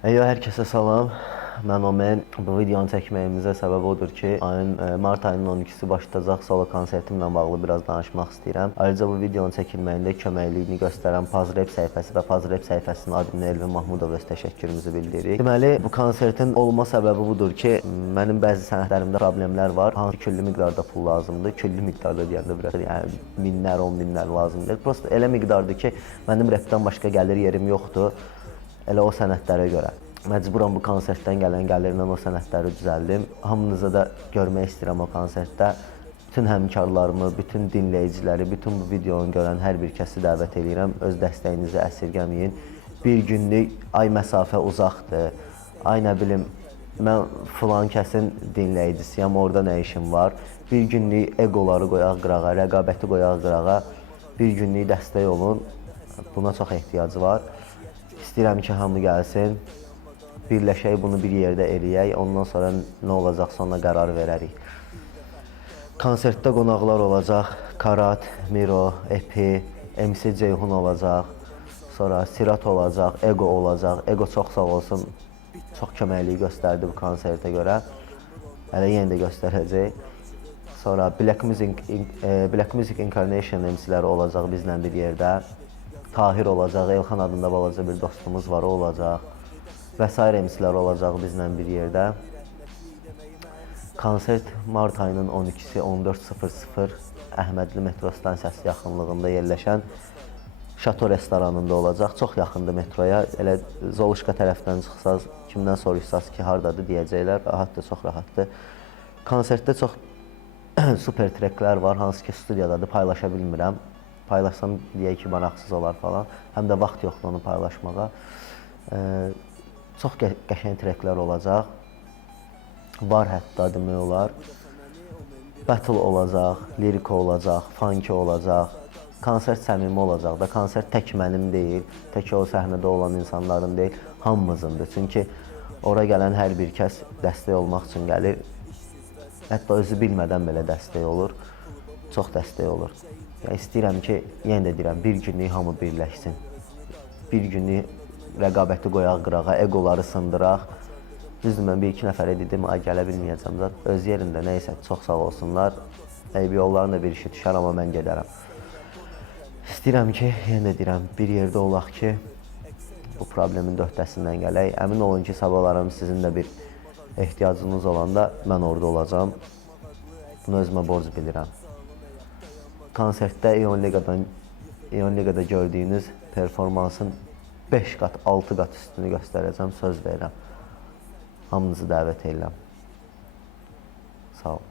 Hər kəsə salam. Mən Omen. Bu videonu çəkməyimizə səbəb odur ki, mart ayının 12-si başlayacaq solo konsertimlə bağlı biraz danışmaq istəyirəm. Ayrıca bu videonun çəkilməyində köməkliyini göstərən Pazrep səhifəsi və Pazrep səhifəsinin admini Elvin Mahmudova öz təşəkkürümüzü bildiririk. Deməli, bu konsertin olma səbəbi budur ki, mənim bəzi sənədlərimdə problemlər var. Hansı küllü miqdarda pul lazımdır? Küllü miqdarda deyəndə biraz, yəni minlər, 10 minlər lazımdır. Prosta elə miqdardır ki, mənim repdən başqa gəlir yerim yoxdur. Elə o sənədlərə görə. Məcburam bu konsertdən gələn gəlirlə o sənədləri düzəldim. Hamınıza da görmək istəyirəm o konsertdə. Bütün həmkarlarımı, bütün dinləyiciləri, bütün bu videonu görən hər bir kəsi dəvət edirəm. Öz dəstəyinizi əsirgəməyin. Bir günlük, ay məsafə uzaqdır. Ay nə bilim, mən filan kəsin dinləyicisiyəm, orada nə işim var. Bir günlük egoları qoyaq qırağa, rəqabəti qoyaq qırağa. Bir günlük dəstək olun. Buna çox ehtiyacı var. İstəyirəm ki, hamı gəlsin. Birləşək, bunu bir yerdə eləyək, ondan sonra nə olacaqsa ona qərar verərik. Konsertdə qonaqlar olacaq, Karat, Miro, Epi, MC Ceyhun olacaq, sonra Sirat olacaq, Ego olacaq. Ego çox sağ olsun, çox köməkliyi göstərdi bu konsertə görə. Hələ yenə də göstərəcək. Sonra Black Music Incarnation MC-ləri olacaq bizlə bir yerdə. Tahir olacaq, Elxan adında balaca bir dostumuz var, o olacaq. Və sair MC-lər olacaq bizlə bir yerdə. Konsert mart ayının 12-si 14:00 Əhmədli metro stansiyası yaxınlığında yerləşən Şato restoranında olacaq. Çox yaxındır metroya. Elə Zoluşka tərəfdən çıxsaz, kimdən soruşsaz ki, hardadır deyəcəklər. Rahatdır, çox rahatdır. Konsertdə çox super treklər var, hansı ki studiyadadır, paylaşa bilmirəm. Paylaşsam deyək ki, maraqsız olar falan. Həm də vaxt yoxdur onu paylaşmağa. Çox qəşəng treklər olacaq. Var hətta demək olar. Battle olacaq, lirika olacaq, funky olacaq. Konsert səmimi olacaq da. Konsert tək mənim deyil, tək o səhnədə olan insanların deyil, hamımızındır. Çünki ora gələn hər bir kəs dəstək olmaq üçün gəlir. Hətta özü bilmədən belə dəstək olur. Çox dəstək olur. Yəni, istəyirəm ki, yenə də deyirəm, bir günlük hamı birləşsin. Bir günlük rəqabəti qoyaq qırağa, egoları sındıraq. Düzdür, mən bir-iki nəfərə dedim, ay gələ bilməyəcəm zat. Öz yerində neysə, çox sağ olsunlar. Eybi yolların da bir işi düşər, amma mən gedərəm. İstəyirəm ki, yenə də deyirəm, bir yerdə olaq ki, bu problemin də öhdəsindən gələk. Əmin olun ki, sabahlarım sizin də bir ehtiyacınız olanda mən orada olacam. Bunu özümə borc bilirəm. Konsertdə İon Ligada gördüyünüz performansın 5 qat, 6 qat üstünü göstərəcəm, söz verirəm. Hamınızı dəvət edirəm. Sağ olun.